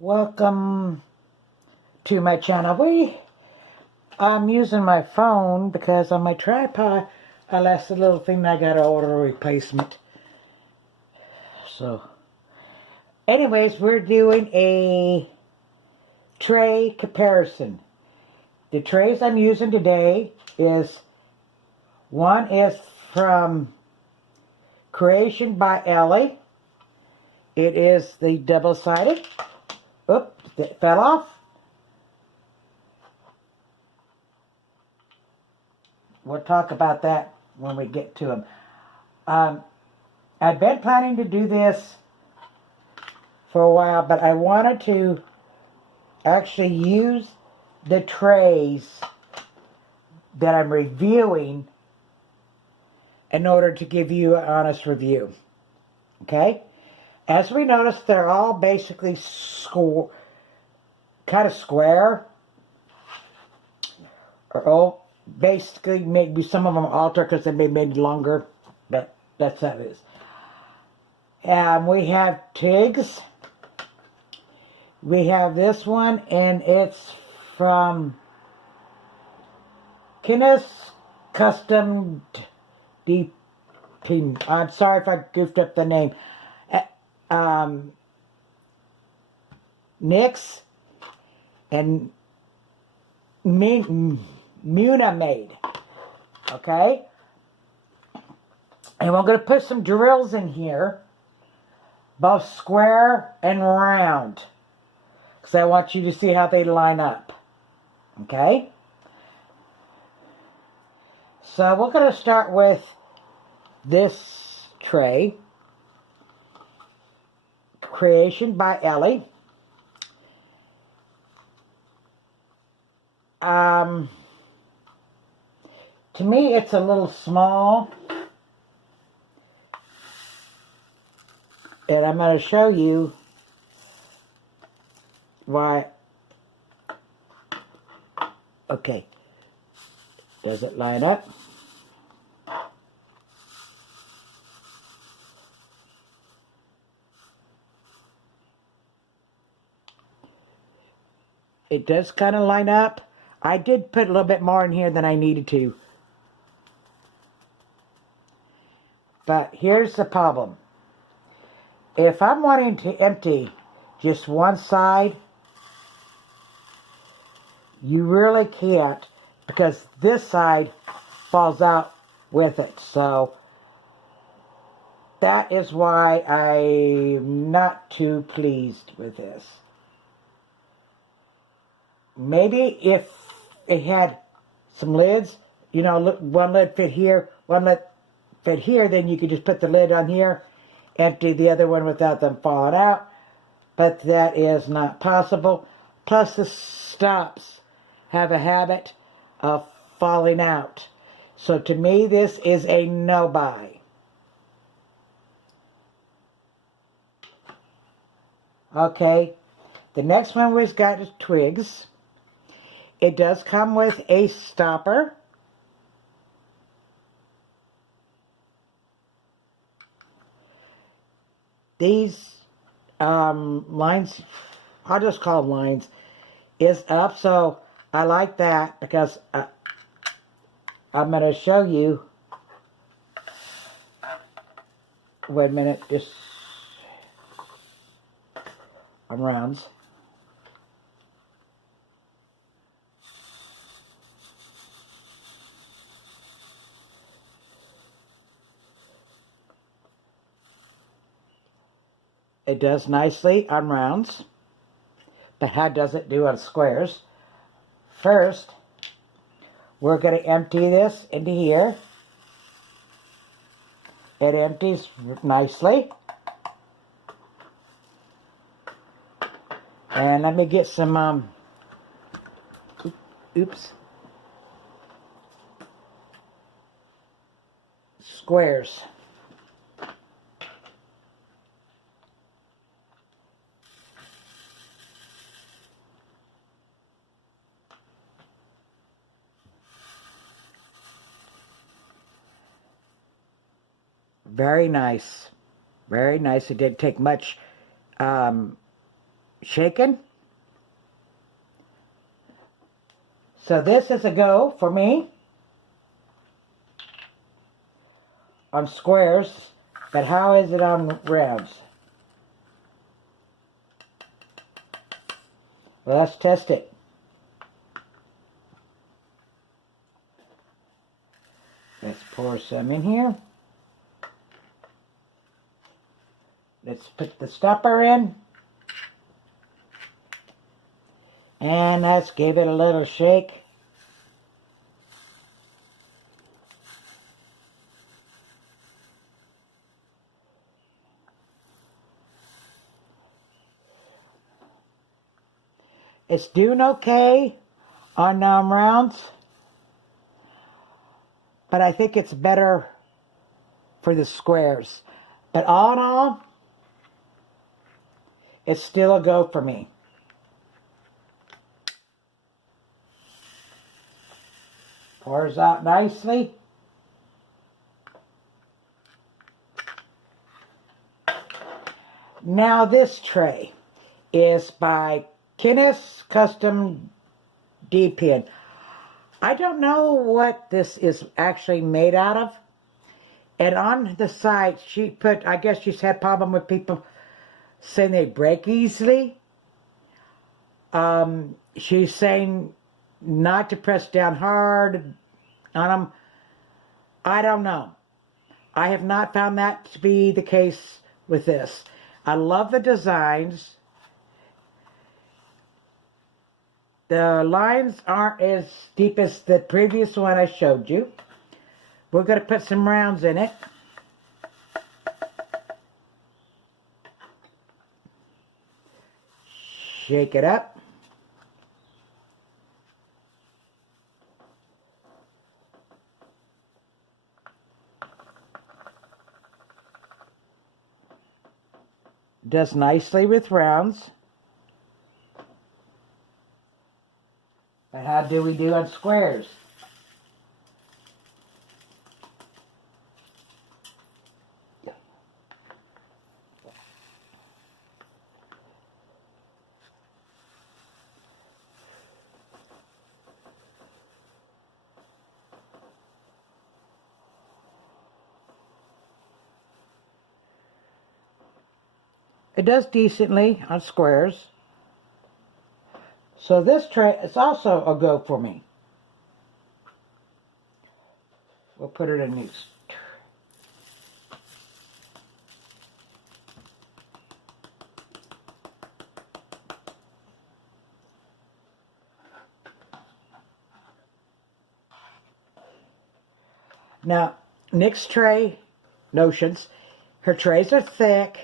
Welcome to my channel. I'm using my phone because on my tripod I lost a little thing that I got to order a replacement. So anyways, we're doing a tray comparison. The trays I'm using today one is from Creation by Ellie. It is the double-sided. Oops, it fell off. We'll talk about that when we get to them. I've been planning to do this for a while, but I wanted to actually use the trays that I'm reviewing in order to give you an honest review. Okay? As we notice, they're all basically kind of square. Or basically, maybe some of them alter because they may be made longer. But that's how it is. And we have Tigs. We have this one, and it's from Kinnis Custom Deep. I'm sorry if I goofed up the name. Nix and munimade. Okay? And we're going to put some drills in here, both square and round, because I want you to see how they line up. Okay? So we're going to start with this tray. Creation by Ellie. To me, it's a little small. And I'm going to show you why. Okay. Does it line up? It does kind of line up. I did put a little bit more in here than I needed to. But here's the problem. If I'm wanting to empty just one side, you really can't, because this side falls out with it. So that is why I'm not too pleased with this. Maybe if it had some lids, you know, one lid fit here, one lid fit here, then you could just put the lid on here, empty the other one without them falling out. But that is not possible. Plus the stops have a habit of falling out. So to me, this is a no-buy. Okay, the next one we've got is Twigs. It does come with a stopper. These lines, I'll just call them lines, is up. So I like that because I'm going to show you. Wait a minute, just on rounds. It does nicely on rounds, but how does it do on squares? First, we're going to empty this into here. It empties nicely. And let me get some, squares. Very nice. Very nice. It didn't take much shaken. So this is a go for me on squares, but how is it on rounds? Well, let's test it. Let's pour some in here. Let's put the stopper in. And let's give it a little shake. It's doing okay on rounds, but I think it's better for the squares. But all in all, it's still a go for me. Pours out nicely. Now this tray is by Kenneth's Custom D-Pin. I don't know what this is actually made out of. And on the side, she put, I guess she's had problem with people saying they break easily. She's saying not to press down hard on them. I don't know. I have not found that to be the case with this. I love the designs. The lines aren't as deep as the previous one I showed you. We're going to put some rounds in it. Shake it up. Does nicely with rounds. But how do we do on squares? It does decently on squares. So this tray is also a go for me. We'll put it in these. Now, Nick's tray notions. Her trays are thick.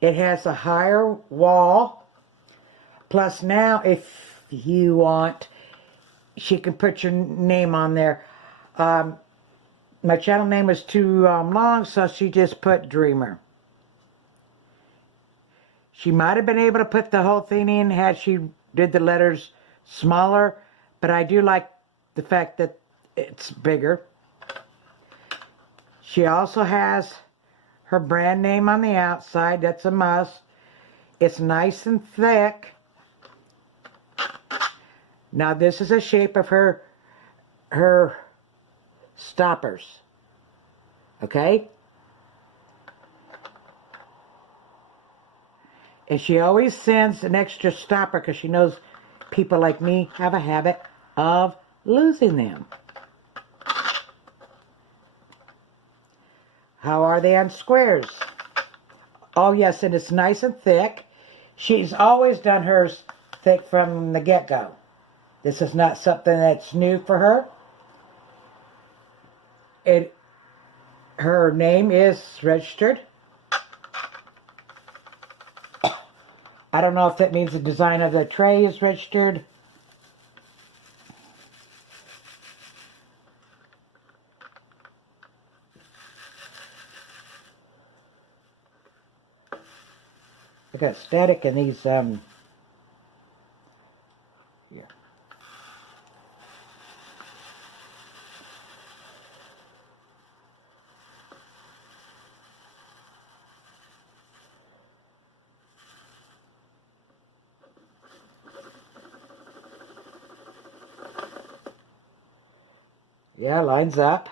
It has a higher wall. Plus now, if you want, she can put your name on there. My channel name is too long, so she just put Dreamer. She might have been able to put the whole thing in had she did the letters smaller, but I do like the fact that it's bigger. She also has her brand name on the outside. That's a must. It's nice and thick. Now this is a shape of her stoppers. Okay? And she always sends an extra stopper because she knows people like me have a habit of losing them. How are they on squares? Oh yes, and it's nice and thick. She's always done hers thick from the get-go. This is not something that's new for her. Her name is registered. I don't know if that means the design of the tray is registered. I got static in these, yeah. Yeah, lines up.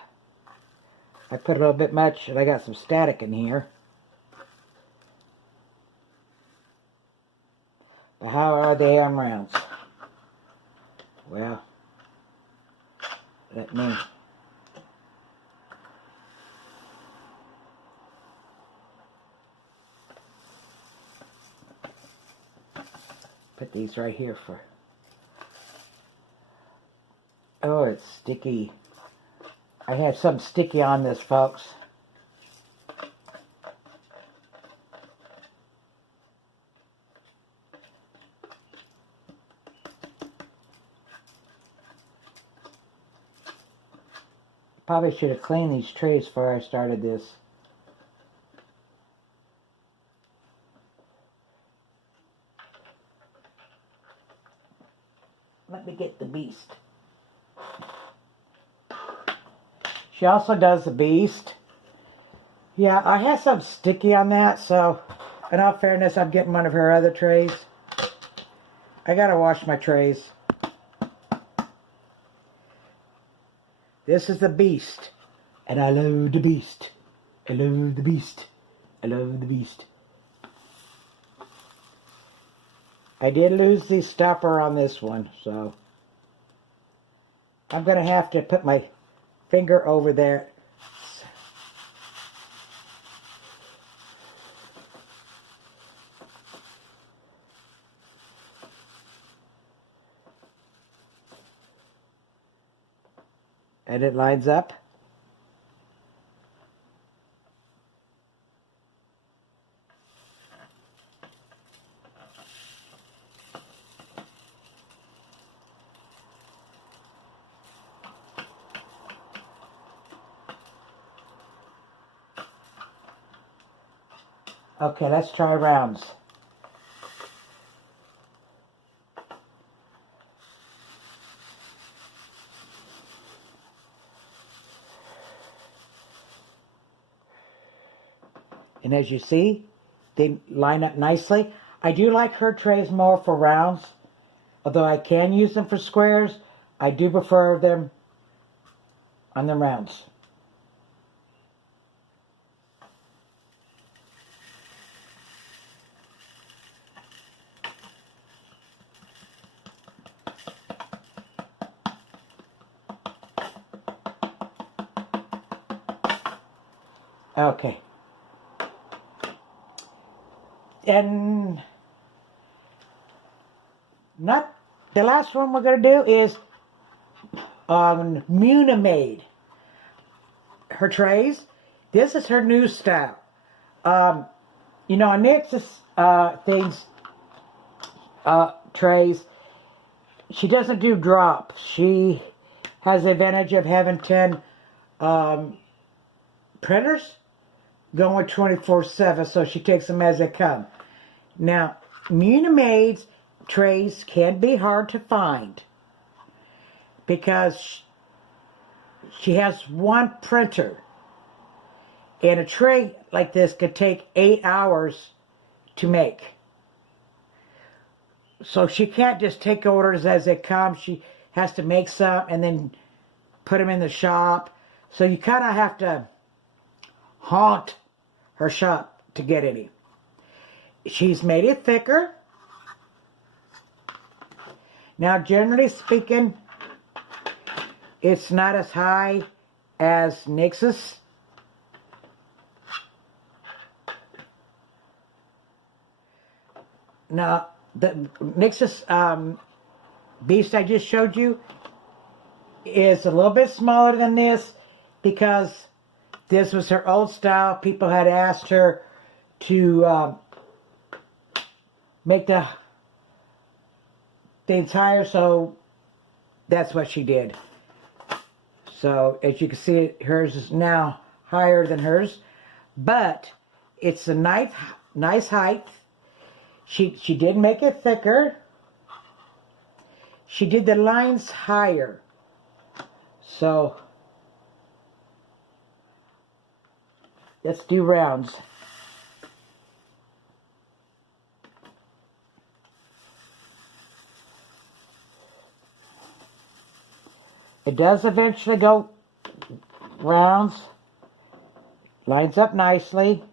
I put a little bit much and I got some static in here. But how are they on rounds? Well, let me put these right here for... Oh, it's sticky. I had something sticky on this, folks. Probably should have cleaned these trays before I started this. Let me get the beast. She also does the beast. Yeah, I had some sticky on that, so in all fairness, I'm getting one of her other trays. I gotta wash my trays. This is the beast, and I love the beast. I love the beast. I love the beast. I did lose the stopper on this one, so I'm gonna have to put my finger over there. And it lines up. Okay, let's try rounds. And as you see, they line up nicely. I do like her trays more for rounds. Although I can use them for squares, I do prefer them on the rounds. Okay. And not the last one we're going to do is munimade. Her trays. This is her new style. You know, on Nix's trays, she doesn't do drops. She has the advantage of having 10 printers going 24/7, so she takes them as they come. Now, Munimade's trays can be hard to find because she has one printer, and a tray like this could take 8 hours to make. So she can't just take orders as they come. She has to make some and then put them in the shop. So you kind of have to haunt her shop to get any. She's made it thicker. Now, generally speaking, it's not as high as Nix's. Now, the Nix's beast I just showed you is a little bit smaller than this because this was her old style. People had asked her to make the entire, so that's what she did. So as you can see, hers is now higher than hers, but it's a nice height. She did make it thicker. She did the lines higher. So let's do rounds. It does eventually go rounds. Lines up nicely.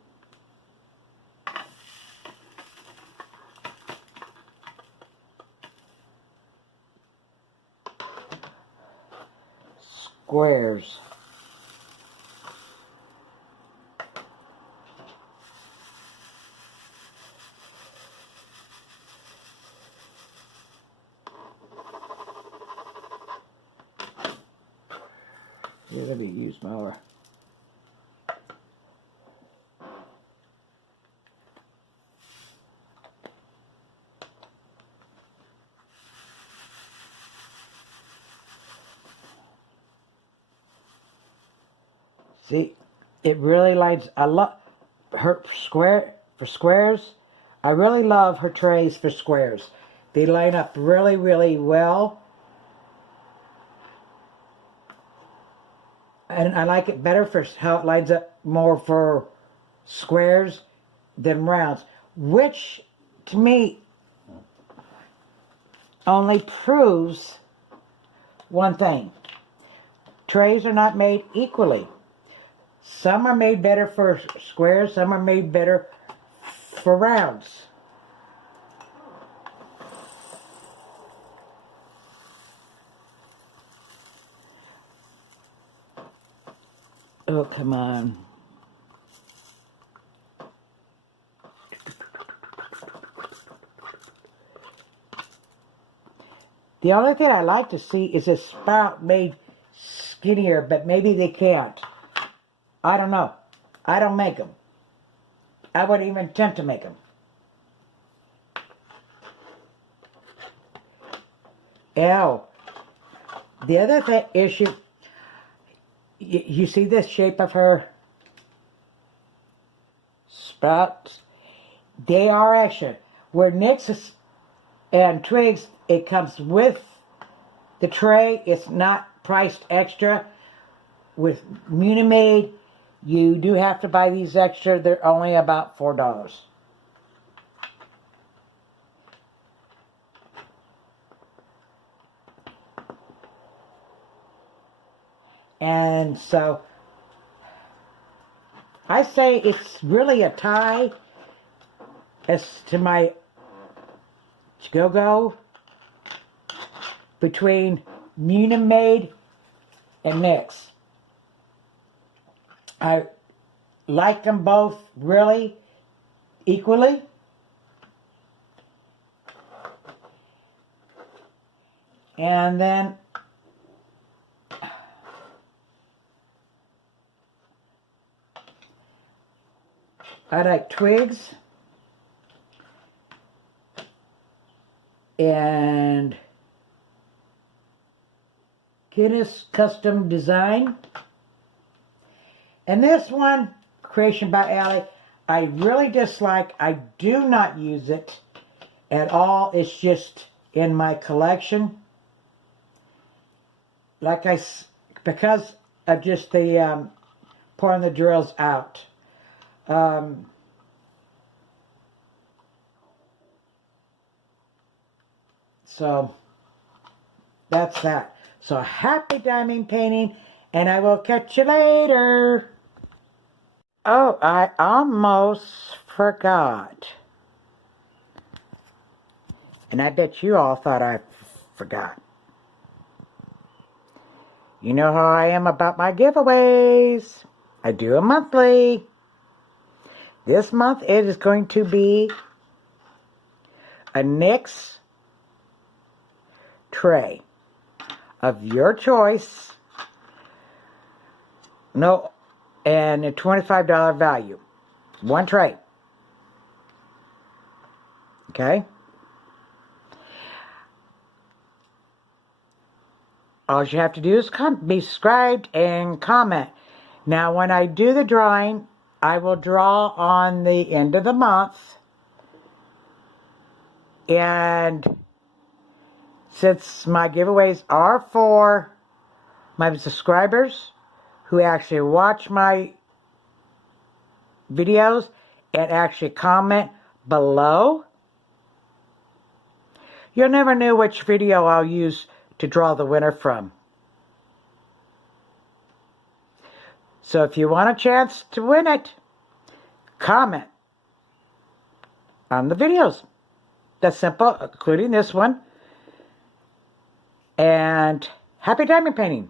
Squares. Let me use mower. See, it really lines. I love her squares. I really love her trays for squares. They line up really, really well. And I like it better for how it lines up more for squares than rounds, which to me only proves one thing. Trays are not made equally. Some are made better for squares, some are made better for rounds. Oh, come on. The only thing I like to see is a spout made skinnier, but maybe they can't. I don't know. I don't make them. I wouldn't even attempt to make them. Ew. The other issue, you see this shape of her sprouts? They are extra. Where Nix and Twigs, it comes with the tray. It's not priced extra. With Munimade, you do have to buy these extra. They're only about $4. And so, I say it's really a tie as to my go-go between Munimade and Nix. I like them both really equally. And then I like Twigs and Guinness Custom Design. And this one, Creation by Ellie, I really dislike. I do not use it at all. It's just in my collection. Because of just the pouring the drills out. So, that's that. So, happy diamond painting, and I will catch you later. Oh, I almost forgot. And I bet you all thought I forgot. You know how I am about my giveaways. I do them monthly. This month it is going to be a Nix tray of your choice. No, and a $25 value. One tray. Okay? All you have to do is be subscribed and comment. Now, when I do the drawing, I will draw on the end of the month. And since my giveaways are for my subscribers who actually watch my videos and actually comment below, you'll never know which video I'll use to draw the winner from. So if you want a chance to win it, comment on the videos. That's simple, including this one. And happy diamond painting.